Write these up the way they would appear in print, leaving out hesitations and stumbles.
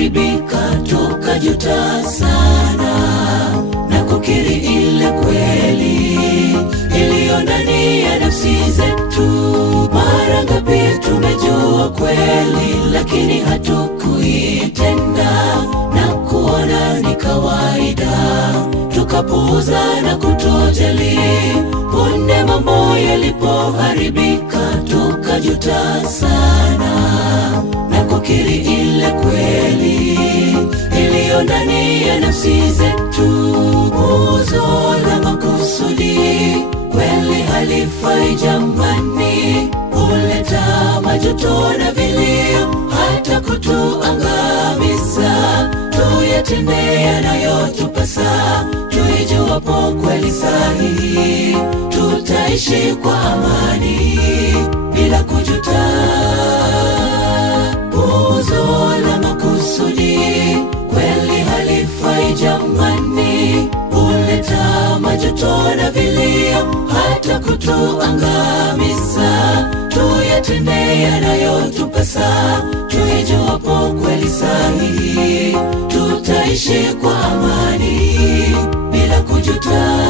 yalipoharibika tukajuta sana, na kukiri ile kweli iliyo ndani ya nafsi zetu. Mara ngapi tumejua kweli lakini hatukuitenda, na kuona ni kawaida tukapuuza na kutojali. Punde mambo yalipoharibika tukajuta sana, na kukiri ile kweli iliyo ndani ya nafsi zetu. Puuzo la makusudi kweli halifai jamani, huleta majuto na vilio hata kutuangamiza. Tuyatende yanayotupasa, tuijuapo kweli sahihi, tutaishi kwa amani bila kujuta. Puuzo la makusudi kweli halifai jamani, huleta majuto na vilio hata kutuangamiza. Tuyatende yanayotupasa, tuijuapo kweli sahihi, tutaishi kwa amani bila kujuta.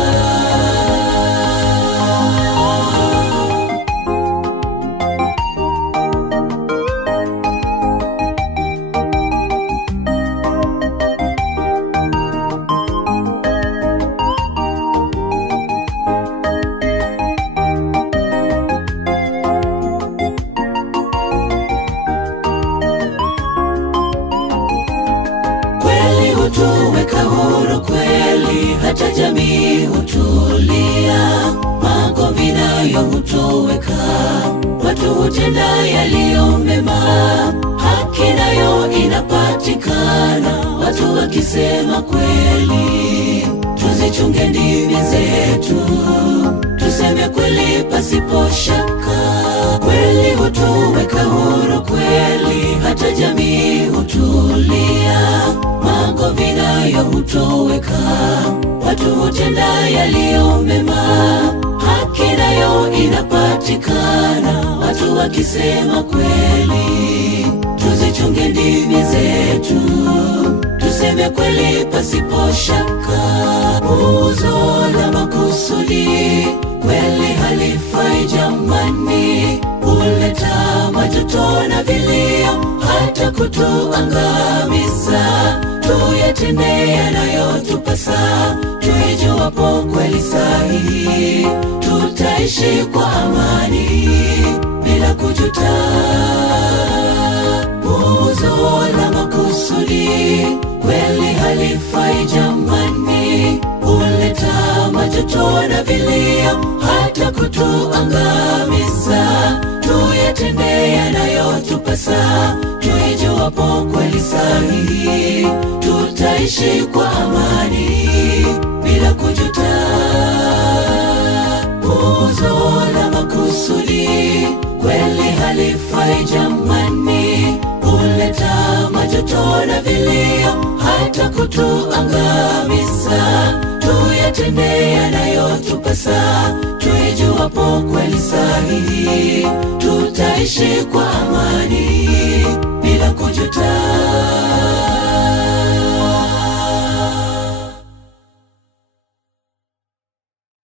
Hutuweka huru kweli, hata jamii hutulia. Magomvi nayo hutuweka, watu hutenda yaliyo mema. Haki nayo inapatikana, watu wakisema kweli. Tuzichunge ndimi zetu, tuseme kweli pasipo shaka. Kweli hutuweka huru kweli, hata jamii hutulia. Magomvi nayo hutoweka, watu hutenda yaliyo mema. Haki nayo inapatikana, watu wakisema kweli. Tuzichunge ndimi zetu, tuseme kweli pasipo shaka. Puuzo la makusudi kweli halifai jamani, huleta majuto na vilio hata kutuangamiza. Tuyatende yanayotupasa, tuijuapo kweli sahihi, tutaishi kwa amani bila kujuta. Puuzo la makusudi kweli halifai jamani, huleta majuto na vilio hata kutuangamiza. Tuyatende yanayotupasa, tuijuapo kweli sahihi, tutaishi kwa amani bila kujuta. Puuzo la makusudi kweli halifai jamani, huleta majuto na vilio hata kutuangamiza. Tuyatende yanayotupasa, tuijuapo kweli sahihi, tutaishi kwa amani